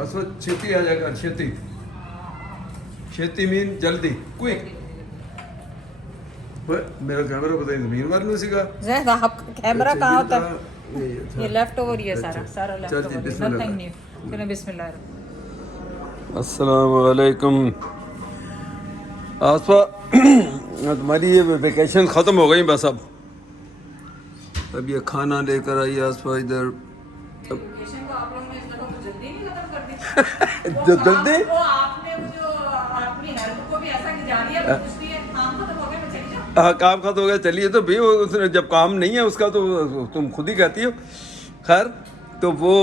असो छेती आ जाएगा, छेती छेती मीन जल्दी, क्विक। मेरा कैमरा पता नहीं मीन मारने सीखा। जैद आपका कैमरा कहाँ होता है? ये लेफ्ट ओवर ही है, अच्छा। सारा लेफ्ट चल जी, ओवर, बिस्मिल्लाह। Nothing new. चलो बिस्मिल्लाह। अस्सलाम वालेकुम। आसफा तुम्हारी ये वेकेशन ख़त्म हो गई बस। अब ये खाना लेकर आई आसफा इधर। वेकेशन को आप लोगों ने इस दफा कुछ जल्दी नहीं खत्म कर दी? जो जल्दी वो आपने वो जो अपनी हेल्प को भी ऐसा गिरा दिया, कुछ नहीं है, काम खत्म हो गया, मैं चली जाऊँ। हाँ, काम खत्म हो गया, चलिए। तो भी उसने जब काम नहीं है उसका तो तुम खुद ही कहती हो। खैर, तो वो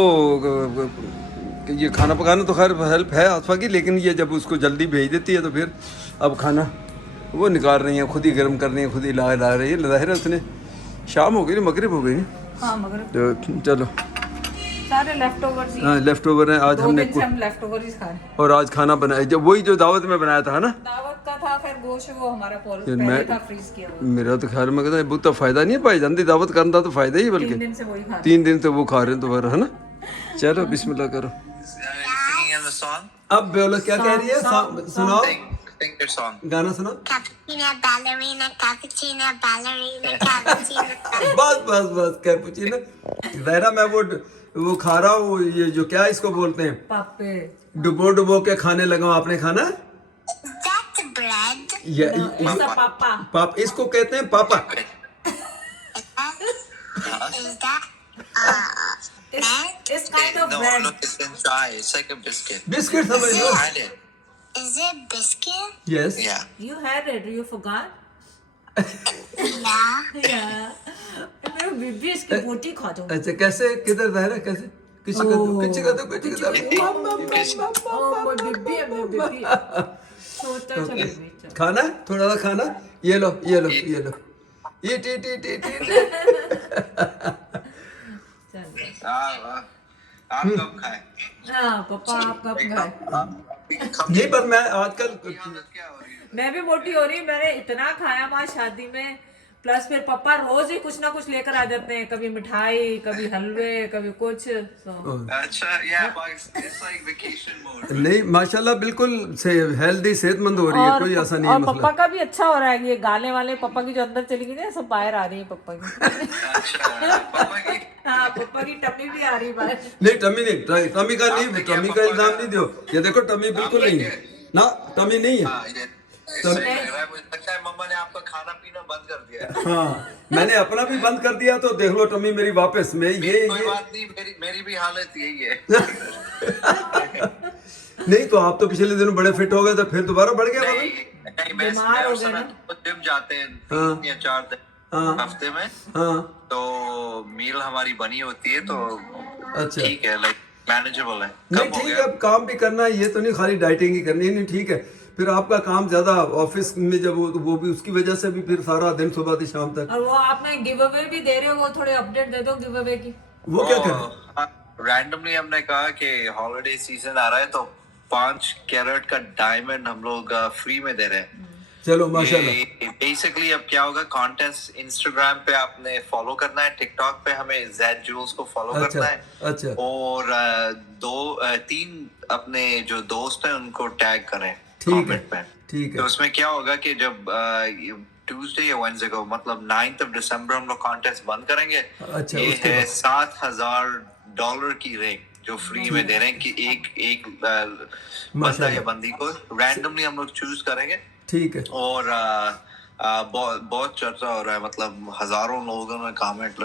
ये खाना पकाना तो खैर हेल्प है आसफा की, लेकिन ये जब उसको जल्दी भेज देती है तो फिर अब खाना वो निकाल रही है, खुद ही गर्म कर रही है, खुद ही ला रही है। ज़ाहिर है उसने शाम हो गई ना, मगरिब हो गई ना। हाँ मगर तो चलो, सारे लेफ्ट ओवर ही हाँ लेफ्ट ओवर है आज दो हमने दिन से हम लेफ्ट ओवर ही खा रहे हैं। और आज खाना बनाया जब वही जो दावत में बनाया था ना। दावत का था, फिर गोश्त वो हमारा फिर पहले था फ्रीज किया हुआ। मेरा तो ख्याल में कहता है बहुत फ़ायदा नहीं है भाई जान दी दावत करना तो फ़ायदा ही, 3 बल्कि दिन से वही खा रहे 3 दिन से वो खा रहे हैं तो फिर है ना। चलो बिस्मिल्लाह करो। Singing in the song? अब बोलो क्या कह रही है, सुनाओ Sing your song. गाना सुनाओ। Cappuccino ballerina, cappuccino ballerina, cappuccino. बस बस बस कैपुचिनो। जहरा मैं वो खा रहा हूँ, ये जो क्या इसको बोलते हैं, पापे। डुबो डुबो के खाने लगा हूँ। आपने खाना That's bread. ये It's a पापा। पाप इसको कहते हैं पापा। Is that bread? It's kind of No, bread. look, it's in chai. It's like a biscuit. Biscuit समझ लो। Had it. Is it biscuit? Yes Yeah. You had it, you forgot? Yeah. Yeah. मेरे बीबी इसकी बोटी खा दो। अच्छा कैसे, किधर जहरा कैसे, किसी का दो, किसी का दो, किसी का दो। Oh, my baby, my baby. छोटा सा बेबी। खाना थोड़ा सा खाना, ये लो ये लो ये लो, ईट ईट ईट ईट ईट। आप कब खाए? हाँ पापा आप कब खाए? नहीं पर मैं आजकल क्या हो रही है? मैं भी मोटी हो रही, मैंने इतना खाया वहाँ शादी में। प्लस फिर पापा रोज ही कुछ ना कुछ लेकर आ जाते हैं, कभी मिठाई, कभी हलवे, कभी कुछ। अच्छा, yeah, but it's like vacation mode. नहीं माशाल्लाह बिल्कुल से हेल्दी सेहतमंद हो रही है, कोई ऐसा नहीं है और मसला। पापा का भी अच्छा हो रहा है। ये गाले वाले पापा की जो अंदर चली गई ना, सब बाहर आ रही है पापा की। अच्छा, पापा की हाँ पापा की टम्मी भी आ रही है बाहर। नहीं टमी नहीं, टमी का नहीं, टमी का इल्जाम नहीं दो। ये देखो टमी बिल्कुल नहीं है ना, टमी नहीं है। हाँ, ये सही लग रहा है। मुझे लगता है मम्मा ने आपका खाना पीना बंद कर दिया है। हाँ मैंने अपना भी बंद कर दिया, तो देख लो टमी मेरी वापस में कोई बात नहीं, मेरी भी हालत यही है। नहीं तो आप तो पिछले दिनों बड़े फिट हो गए, तो फिर दोबारा बढ़ गया नहीं, मैं बीमार हो उस गए समय ना। तो जिम जाते हैं हाँ। 3 या 4 दिन हाँ। हफ्ते में, हाँ तो मील हमारी बनी होती है, तो अच्छा ठीक है, लाइक मैनेजेबल है। नहीं कम हो ठीक है, गया। अब काम भी करना है, ये तो नहीं खाली डाइटिंग ही करनी है। नहीं ठीक है, फिर आपका काम ज्यादा ऑफिस में जब वो भी उसकी वजह से भी फिर सारा दिन सुबह से शाम तक। और वो आपने गिव अवे भी दे रहे हो, वो थोड़े अपडेट दे दो गिव अवे की। वो क्या करें? रैंडमली हमने कहा कि हॉलिडे सीजन आ रहा है, तो 5 कैरेट का डायमंड हम लोग फ्री में दे रहे हैं। चलो माशाल्लाह। बेसिकली अब क्या होगा, कॉन्टेस्ट इंस्टाग्राम पे आपने फॉलो करना है, टिकटॉक पे हमें ज़ैद जूल्स को फॉलो करना है, अच्छा और 3 अपने जो दोस्त हैं उनको टैग करें ठीक है कमेंट पे। ठीक तो है। उसमें क्या होगा कि जब ट्यूसडे या वेडनेसडे को, मतलब 9th of December हम लोग कॉन्टेस्ट बंद करेंगे। अच्छा, ये उसके है बाद? $7,000 की रेट जो फ्री में दे रहे हैं कि एक बंदा माशाल्लाह। या बंदी को रैंडमली हम लोग चूज करेंगे। ठीक है और बहुत चर्चा हो रहा है, मतलब हजारों लोगों ने कमेंट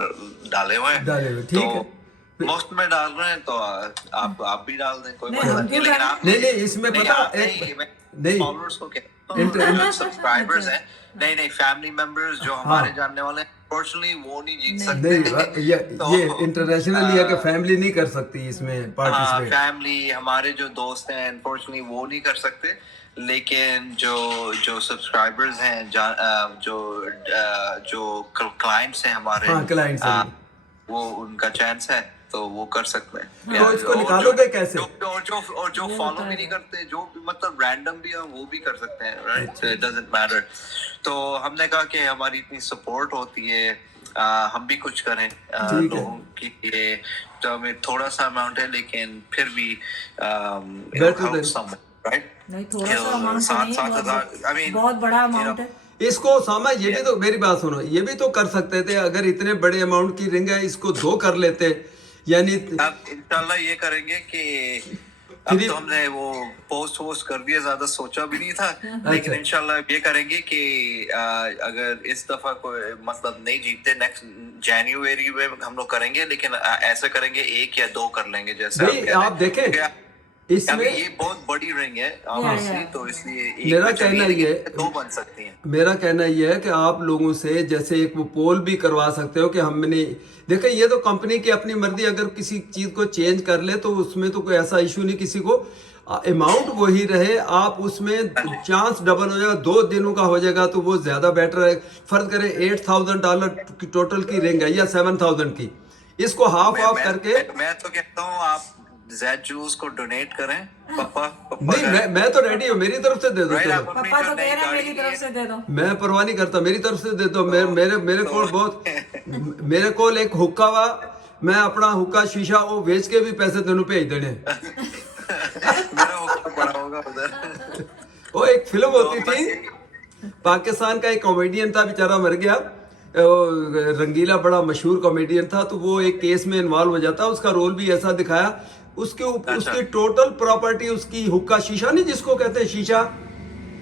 डाले हुए हैं। डाले हुए, ठीक है। तो मुफ्त में डाल रहे हैं, तो आप भी डाल दें, कोई नहीं, मसला हम नहीं। क्यों लेकिन डालें? आप नहीं नहीं इसमें पता नहीं फॉलोअर्स को क्या, सब्सक्राइबर्स हैं, नहीं फैमिली मेंबर्स जो हमारे जानने वाले हैं, अनफॉर्चुनेटली वो नहीं जीत सकते। नहीं ये इंटरनेशनल या कि फैमिली नहीं कर सकती इसमें पार्टिसिपेट। फैमिली हमारे जो दोस्त हैं अनफॉर्चुनेटली वो नहीं कर सकते, लेकिन जो सब्सक्राइबर्स हैं, जो क्लाइंट्स हैं हमारे, हाँ क्लाइंट्स हैं, वो उनका चांस है, तो वो कर सकते हैं। तो इसको निकालोगे कैसे? और जो फॉलो भी नहीं करते, जो मतलब रैंडम भी है, वो भी कर सकते हैं, राइट? It doesn't matter. तो हमने कहा कि हमारी इतनी सपोर्ट होती है हम भी कुछ करें ठीक है। लोगों के लिए। तो हमें थोड़ा सा अमाउंट है लेकिन फिर भी Better help than- someone, right? नहीं, थोड़ा सा अमाउंट तो नहीं है, 7,000 I mean, बहुत बड़ा you अमाउंट know, है। इसको सामा ये भी तो मेरी बात सुनो, ये भी तो कर सकते थे अगर इतने बड़े अमाउंट की रिंग है, इसको 2 कर लेते, यानी अब इंशाल्लाह ये करेंगे कि अब फिर- तो हमने वो पोस्ट कर दिया, ज्यादा सोचा भी नहीं था, लेकिन अच्छा। इंशाल्लाह ये करेंगे कि अगर इस दफा कोई मतलब नहीं जीतते, नेक्स्ट जनवरी में हम लोग करेंगे, लेकिन ऐसा करेंगे 1 या 2 कर लेंगे जैसे भाई कह रहे आप हैं। देखें अभी इसमें ये बहुत बड़ी रिंग है obviously, yeah. तो इसलिए एक मेरा में चलिए, कहना लेकिन ये 2 बन सकती हैं। मेरा कहना यह है कि आप लोगों से जैसे एक वो पोल भी करवा सकते हो कि हमने देखा, ये तो कंपनी की अपनी मर्जी, अगर किसी चीज को चेंज कर ले तो उसमें तो कोई ऐसा इशू नहीं, किसी को अमाउंट वही रहे, आप उसमें चांस डबल हो जाएगा, 2 दिनों का हो जाएगा तो वो ज्यादा बेटर है। फर्ज करें $8,000 की टोटल की रिंग है या 7,000 की, इसको हाफ ऑफ करके। मैं तो कहता हूँ आप जेड जूस को डोनेट करें। पापा नहीं, मैं तो रेडी हूँ, मेरी तरफ से दे दो। Right, चलो। आप अपनी पापा जो तो नई कह रहे हैं गाड़ी मेरी तरफ लिए- से दे दो। मैं परवाह नहीं करता, मेरी तरफ से दे दो। मेरे को बहुत मेरे को एक हुक्का वा, मैं अपना हुक्का शीशा वो बेच के भी पैसे तेनों भेज देने। मेरा हुक्का पड़ा होगा उधर। वो एक फिल्म होती थी, पाकिस्तान का एक कॉमेडियन था, बेचारा मर गया, वो रंगीला बड़ा मशहूर कॉमेडियन था, तो वो एक केस में इन्वॉल्व हो जाता, उसका रोल भी ऐसा दिखाया। उसकी टोटल प्रॉपर्टी, उसकी हुक्का शीशा नहीं जिसको कहते हैं शीशा,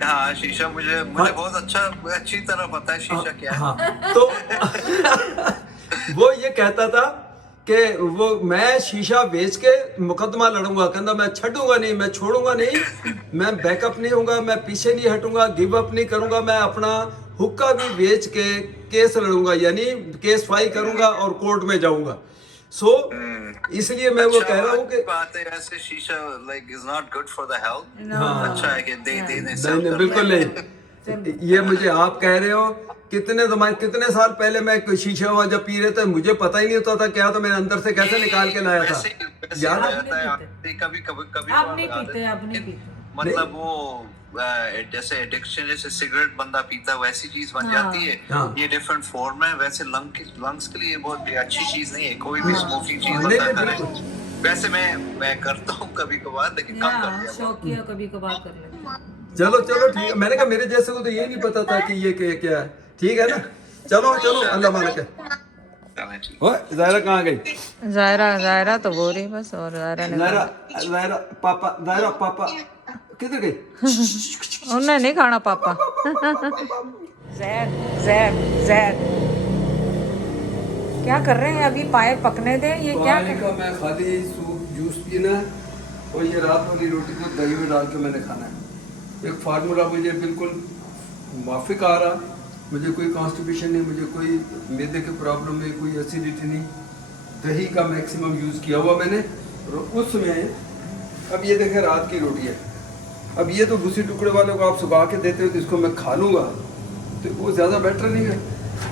हाँ शीशा, मुझे बहुत अच्छी तरह पता है शीशा क्या है। हाँ, तो वो ये कहता था कि वो मैं शीशा बेच के मुकदमा लड़ूंगा, कहता मैं छूटूंगा नहीं, मैं छोड़ूंगा नहीं, मैं बैकअप नहीं होऊंगा, मैं पीछे नहीं हटूंगा, गिव अप नहीं करूंगा, मैं अपना हुक्का भी बेच के केस लड़ूंगा, यानी केस फाइल करूंगा और कोर्ट में जाऊंगा। सो इसलिए मैं वो कह रहा हूँ कि बात है, ऐसे शीशा like is not good for the health. हाँ। अच्छा है कि दे नहीं, बिल्कुल नहीं, ये मुझे आप कह रहे हो, कितने साल पहले मैं कोई शीशा हुआ जब पी रहे थे, मुझे पता ही नहीं होता था क्या, तो मैंने अंदर से कैसे निकाल के लाया था यार। कभी आप नहीं पीते, आप नहीं पीते। मतलब वो जैसे एडिक्शन, जैसे सिगरेट बंदा पीता है वैसी चीज बन जाती है। हाँ। ये डिफरेंट फॉर्म है, वैसे लंग्स के लिए बहुत अच्छी चीज नहीं है कोई भी स्मोकिंग चीज नहीं, बंदा नहीं, करे। वैसे मैं करता हूँ कभी कभार, लेकिन कम कर दिया। शौकिया कभी कभार कर लेते हैं। चलो ठीक है, मैंने कहा मेरे जैसे को तो ये नहीं पता था कि ये क्या है। ठीक है ना, चलो अल्लाह मालिक है। ओए ज़ायरा कहाँ गई? जायरा तो बोल रही बस, और ज़ायरा पापा किधर गई? उन्हें नहीं खाना पापा। जैद क्या कर रहे हैं अभी? पाए पकने दे, ये क्या पानी का मैं खाली सूप जूस पीना है, और ये रात वाली रोटी को दही में डाल के मैंने खाना है। एक फार्मूला मुझे बिल्कुल माफिक आ रहा, मुझे कोई कॉन्स्टिपेशन नहीं, मुझे कोई मैदे की प्रॉब्लम नहीं, कोई एसिडिटी नहीं। दही का मैक्सिमम यूज़ किया हुआ मैंने। और उसमें अब ये देखें रात की रोटी है, अब ये तो भूसी टुकड़े वाले को आप सुखा के देते हो तो इसको मैं खा लूँगा, तो वो ज़्यादा बेटर नहीं है।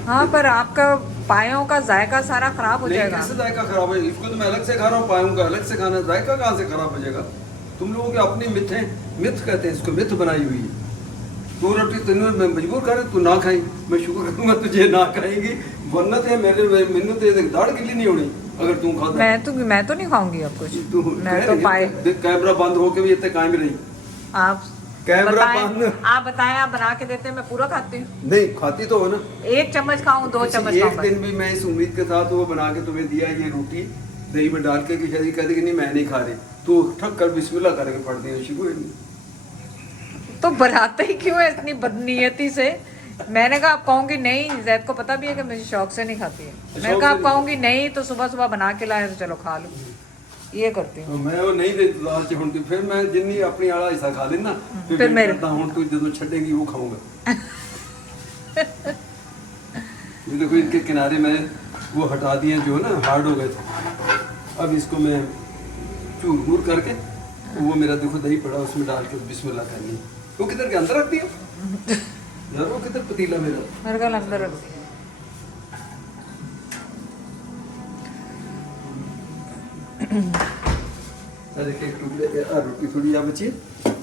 हाँ, पर आपका पायों का जायका सारा खराब हो नहीं, जाएगा। कैसे जायका खराब है? इसको तो मैं अलग से खा रहा हूँ, पाऊंगा अलग से खाना, जायका कहाँ से खराब हो जाएगा? तुम लोगों के अपनी मिथ कहते हैं इसको, मिथ बनाई हुई है। तू रोटी तेन मैं मजबूर कर, तू ना खाई, मैं शुक्र करूँगा तुझे ना खाएगी, वरना तो मैनू तो दाढ़ गिल्ली नहीं होनी अगर तू खाता। मैं तो नहीं खाऊंगी अब कुछ। तू मैं तो पाए कैमरा बंद होके भी इतने कायम रही। आप कैमरा बंद, आप बताएं, आप बना के देते हैं, मैं पूरा खाती हूँ। नहीं खाती तो हो ना, 1 चम्मच खाऊं, 2 चम्मच एक खाऊं। दिन भी मैं इस उम्मीद के साथ वो बना के तुम्हें दिया ये रोटी दही में डाल के, कि शायद कहती कि नहीं मैं नहीं खा रही, तो ठक कर बिस्मिल्लाह करके पढ़ दिया शुरू। तो बनाते ही क्यों है इतनी बदनीयती से? मैंने कहा आप कहूंगी नहीं, जैद को पता भी है कि मुझे शौक से नहीं खाती है। मैंने कहा आप कहूंगी नहीं तो सुबह सुबह बना के लाए तो चलो खा लो, ये करती हूँ। मैं वो नहीं देती लालच हुंदी, फिर मैं जिन्नी अपनी आला हिस्सा खा लेना, फिर मेरे हूँ तू जो छड़ेगी वो खाऊंगा। ये देखो इनके किनारे मैं वो हटा दिए जो ना हार्ड हो गए थे, अब इसको मैं चूर मूर करके, वो मेरा देखो दही पड़ा उसमें डाल के बिस्मिल्लाह करनी है। वो किधर के अंदर रख दिया यार, वो किधर पतीला मेरा मेरे को अंदर रख दिया। एक टुकड़े रोटी थोड़ी या बची,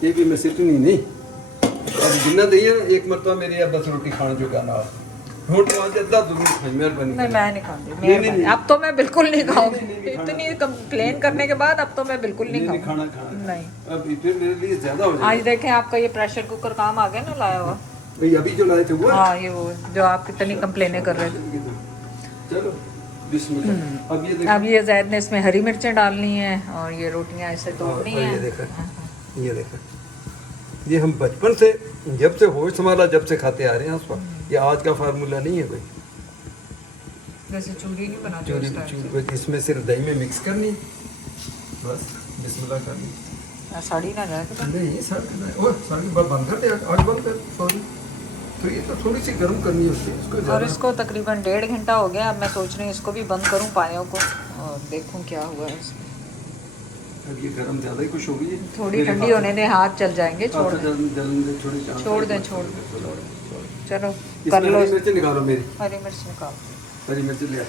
ये भी मैं सिर्फ नहीं अब जिन्ना दही है ना, एक मरतबा मेरी अब बस रोटी खाने जो गाना ਹੁਣ ਤੋਂ ਅੱਜ ਅੱਧਾ दूध खाई मेहरबानी नहीं मैं नहीं खाऊंगी नहीं, नहीं। मेहरबानी। अब तो मैं बिल्कुल नहीं खाऊंगी नहीं, इतनी कंप्लेन करने के बाद अब तो मैं बिल्कुल नहीं नहीं खाऊंगी खाना नहीं। अब फिर मेरे लिए ज्यादा हो आज जाएगा देखें आपका ये प्रेशर कुकर काम आ गया ना लाया हुआ। भाई अभी जो लाए थे वो है? हाँ ये वो जो आप कितनी कंप्लेनें कर रहे थे। चलो बिस्मिल्लाह अब ये देखो अब ये जैद ने इसमें हरी मिर्चें डालनी है और ये रोटियां ऐसे तोड़नी और है। ये देखो ये देखो ये हम बचपन से जब से होश संभाला जब से खाते आ रहे हैं उस वक्त ये आज का फार्मूला नहीं है कोई जैसे चूड़ी नहीं बनाते चूरी उस टाइप से। चूरी इसमें सिर्फ दही में मिक्स करनी है बस बिस्मिल्लाह करनी सड़ी ना जाए तो। नहीं सर ओह सर बंद कर दे आग बंद कर सॉरी तो ये तो थोड़ी सी गर्म करनी होती है इसको और ज़्यादा- इसको तकरीबन 1.5 घंटा हो गया। अब मैं सोच रही हूँ इसको भी बंद करूँ पायों को और देखूँ क्या हुआ है इसमें। अब ये गर्म ज़्यादा ही कुछ हो गई है थोड़ी मेरे ठंडी हाथ- होने दे हाथ चल जाएंगे छोड़ हाथ दें जलन दे थोड़ी चांस छोड़ है। दें छोड़ दें चलो कर इसमें लो हरी मिर्च निकालो मेरी हरी मिर्च निकाल। हरी मिर्च ले आ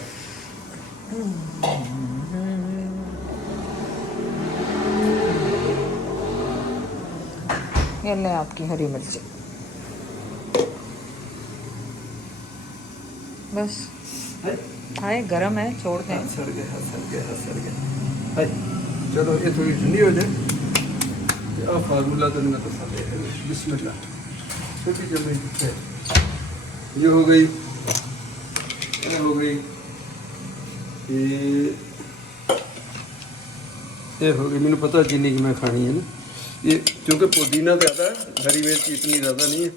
ये लें आपकी हरी मिर्च बस। है? हाय गरम है छोड़ दें। हाथ सड़ गया हाथ सड़ गया हाथ सड़ गया है चलो ये थोड़ी ठंडी हो जाए अब फार्मूला तो मैं तो साले बिस्मिल्लाह फिर भी जब नहीं है ये हो गई ये हो गई ये हो गई मैंने पता चीनी की मैं खानी है ना ये क्योंकि पुदीना ज़्यादा है हरी मिर्च इतनी ज़्यादा नहीं है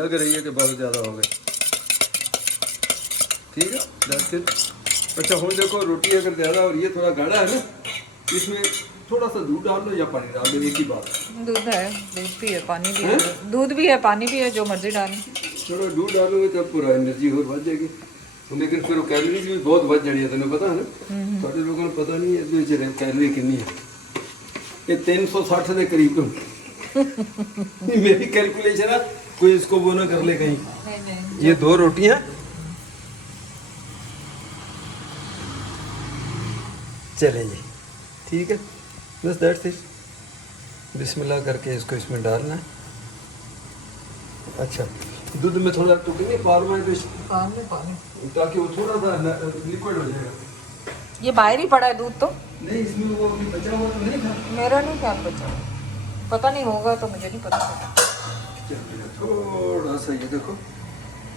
लग रही है कि बहुत ज़्यादा हो गई ठीक है that's it। अच्छा हो देखो रोटी अगर ज़्यादा और ये थोड़ा गाढ़ा है ना इसमें थोड़ा सा दूध डाल लो या पानी डाल लो एक ही बात दूध है दूध भी है पानी भी है दूध भी है पानी भी है जो मर्जी डालें। थोड़ा दूध डालोगे तब पूरा एनर्जी और बढ़ जाएगी लेकिन फिर कैलोरीज भी बहुत बढ़ जानी है तुम्हें पता है ना सारे लोगों को पता नहीं है कैलोरी कितनी है ये 360 के करीब तो मेरी कैलकुलेशन है कोई इसको वो ना कर ले कहीं ये 2 रोटियां चले जी ठीक है बस दैट्स इट बिस्मिल्लाह करके इसको इसमें डालना है। अच्छा दूध में थोड़ा तो नहीं पानी ताकि वो थोड़ा सा लिक्विड हो जाएगा ये बाहर ही पड़ा है दूध तो नहीं इसमें वो अभी बचा हुआ तो नहीं था मेरा नहीं ख्याल बचा पता नहीं होगा तो मुझे नहीं पता। चलिए थोड़ा सा ये देखो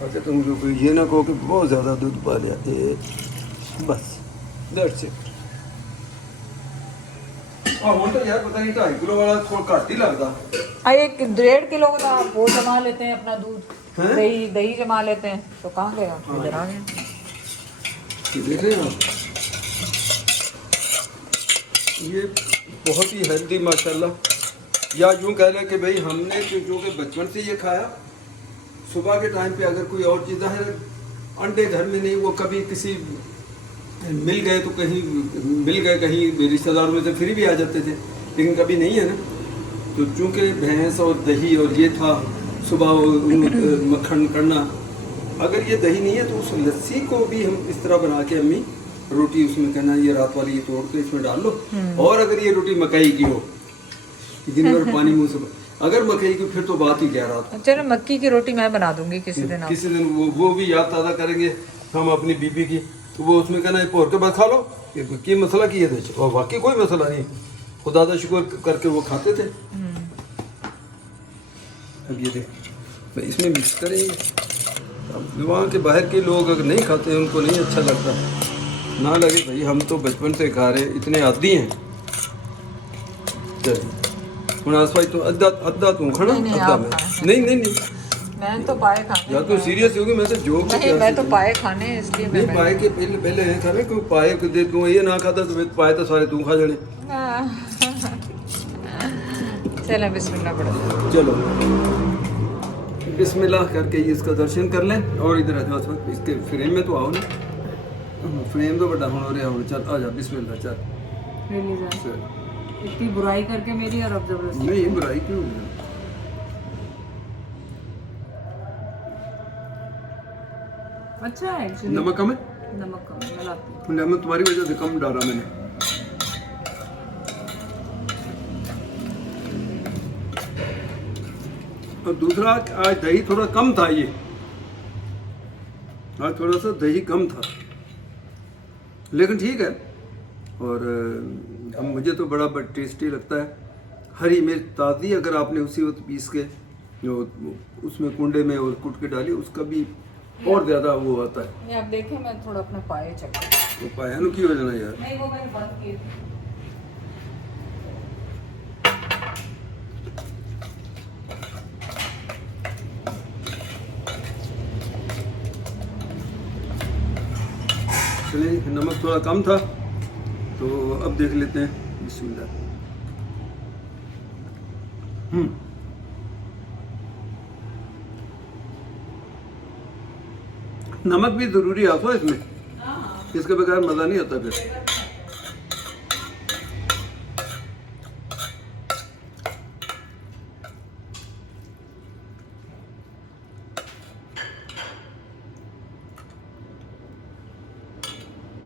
अच्छा तुम लोग ये ना कहो कि बहुत ज़्यादा दूध पा लिया ये बस दैट्स इट वो तो यार पता नहीं 2.5 किलो वाला थोड़ा घट ही लगता एक 1.5 किलो का वो जमा लेते हैं अपना दूध हैं? दही दही जमा लेते हैं तो कहाँ गया इधर आ गया। ये देख रहे हैं आप ये बहुत ही हेल्दी माशाल्लाह या यूँ कह लें कि भाई हमने क्योंकि बचपन से ये खाया सुबह के टाइम पे अगर कोई और चीज़ है अंडे घर में नहीं वो कभी किसी मिल गए तो कहीं मिल गए कहीं रिश्तेदारों में से फिर भी आ जाते थे लेकिन कभी नहीं है ना तो चूँकि भैंस और दही और ये था सुबह मक्खन करना अगर ये दही नहीं है तो उस लस्सी को भी हम इस तरह बना के अम्मी रोटी उसमें कहना ये रात वाली ये तोड़ के इसमें डाल लो और अगर ये रोटी मकई की हो दिन भर पानी मुंह से अगर मकई की फिर तो बात ही क्या रात चलो मक्की की रोटी मैं बना दूंगी किसी दिन आप। किसी दिन वो भी याद ताज़ा करेंगे हम अपनी बीबी की तो वो उसमें कहना है पोर के बाद खा लो ये मसला की है और वाकई कोई मसला नहीं खुदा का शुक्र करके वो खाते थे अब ये देख भाई इसमें मिक्स करेंगे अब वहाँ के बाहर के लोग अगर नहीं खाते उनको नहीं अच्छा लगता ना लगे भाई हम तो बचपन से खा रहे इतने आदी हैं चलिए मुनास भाई तो अद्धा तू खाना नहीं, अद्धा आप मैं खाएं। नहीं मैं तो पाए खाने या तो सीरियस होगी मैं तो जोक नहीं मैं तो पाए खाने हैं, इसलिए नहीं मैं पाए के पहले है खाने को पाए को दे तू ये ना खाता तो पाए तो सारे तू खा जाने चलो बिस्मिल्लाह पढ़ो। चलो बिस्मिल्लाह करके इसका दर्शन कर लें और इधर आ जाओ थोड़ा इसके फ्रेम में तो आओ ना फ्रेम तो बड़ा होना रे आओ चल आ जा बिस्मिल्लाह चल चल। इतनी बुराई करके मेरी और अब जबरदस्ती नहीं बुराई क्यों अच्छा है actually। नमक कम है नमक कम है, मैं लाती हूँ। नमक तुम्हारी वजह से कम डाला मैंने और दूसरा आज दही थोड़ा कम था ये आज थोड़ा सा दही कम था, लेकिन ठीक है। और अब मुझे तो बड़ा टेस्टी लगता है। हरी मिर्च ताज़ी अगर आपने उसी वक्त पीस के जो उसमें कुंडे में और कूट के डाली, उसका भी और ज़्यादा वो आता है। ये आप देखें, मैं थोड़ा अपना पाए चेक तो पाया की हो जाना यार। नहीं, वो मैंने बंद किए थे। चलिए, नमक थोड़ा कम था तो अब देख लेते हैं। बिस्मिल्लाह। नमक भी ज़रूरी आता है इसमें, इसके बगैर मज़ा नहीं आता फिर।